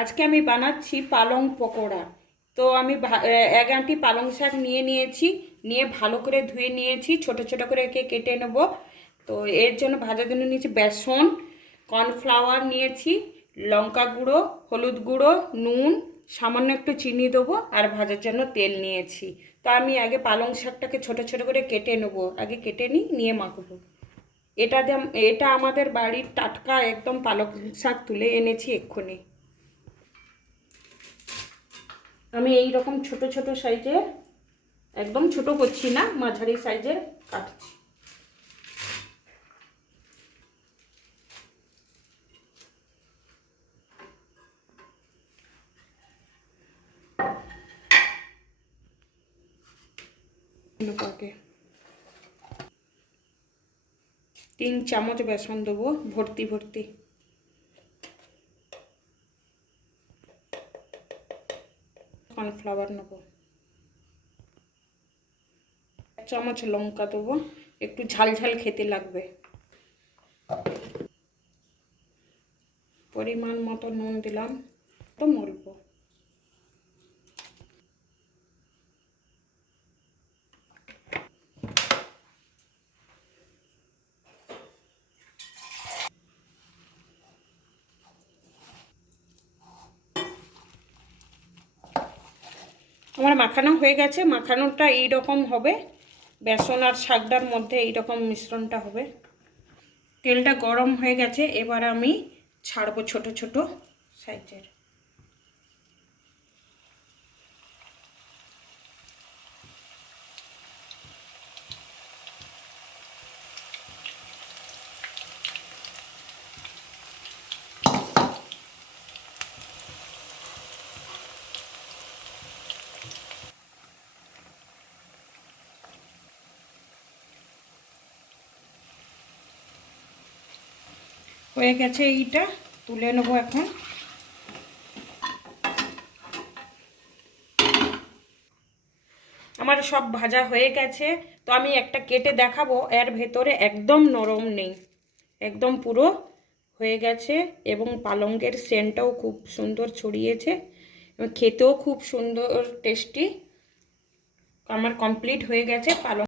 আজকে আমি বানাচ্ছি পালং পকোড়া। তো আমি এক আঁটি পালং শাক নিয়ে নিয়েছি, নিয়ে ভালো করে ধুয়ে নিয়েছি, ছোট ছোট করে একে কেটে নেব। তো এর জন্য ভাজার জন্য নিয়েছি বেসন, কর্নফ্লাওয়ার নিয়েছি, লঙ্কা গুঁড়ো, হলুদ গুঁড়ো, নুন, সামান্য একটু চিনি দেবো আর ভাজার জন্য তেল নিয়েছি। তো আমি আগে পালং শাকটাকে ছোট ছোট করে কেটে নেব। আগে কেটে নিই, নিয়ে মাখবো। এটা এটা আমাদের বাড়ির টাটকা একদম পালং শাক তুলে এনেছি এক্ষুনি। আমি এই রকম ছোট ছোট সাইজের একদম ছোট করছি না, মাঝারি সাইজের কাটছি। তিন চামচ বেসন দেবো, ভর্তি ভর্তি। কর্নফ্লাওয়ার নেব। এক চামচ লঙ্কা দেবো, একটু ঝাল ঝাল খেতে লাগবে। পরিমাণ মতো নুন দিলাম, তো মরবো। আমার মাখানো হয়ে গেছে, মাখানোটা এই রকম হবে। বেসন আর শাকটার মধ্যে এই রকম মিশ্রণটা হবে। তেলটা গরম হয়ে গেছে, এবার আমি ছাড়বো ছোট ছোট সাইজের। হয়ে গেছে এইটা, তুলে নেব এখন। আমার সব ভাজা হয়ে গেছে, তো আমি একটা কেটে দেখাবো, এর ভেতরে একদম নরম নেই। একদম পুরো হয়ে গেছে, এবং পালঙ্গের সেন্টটাও খুব সুন্দর ছড়িয়েছে খেতেও খুব সুন্দর টেস্টি। আমার কমপ্লিট হয়ে গেছে পালং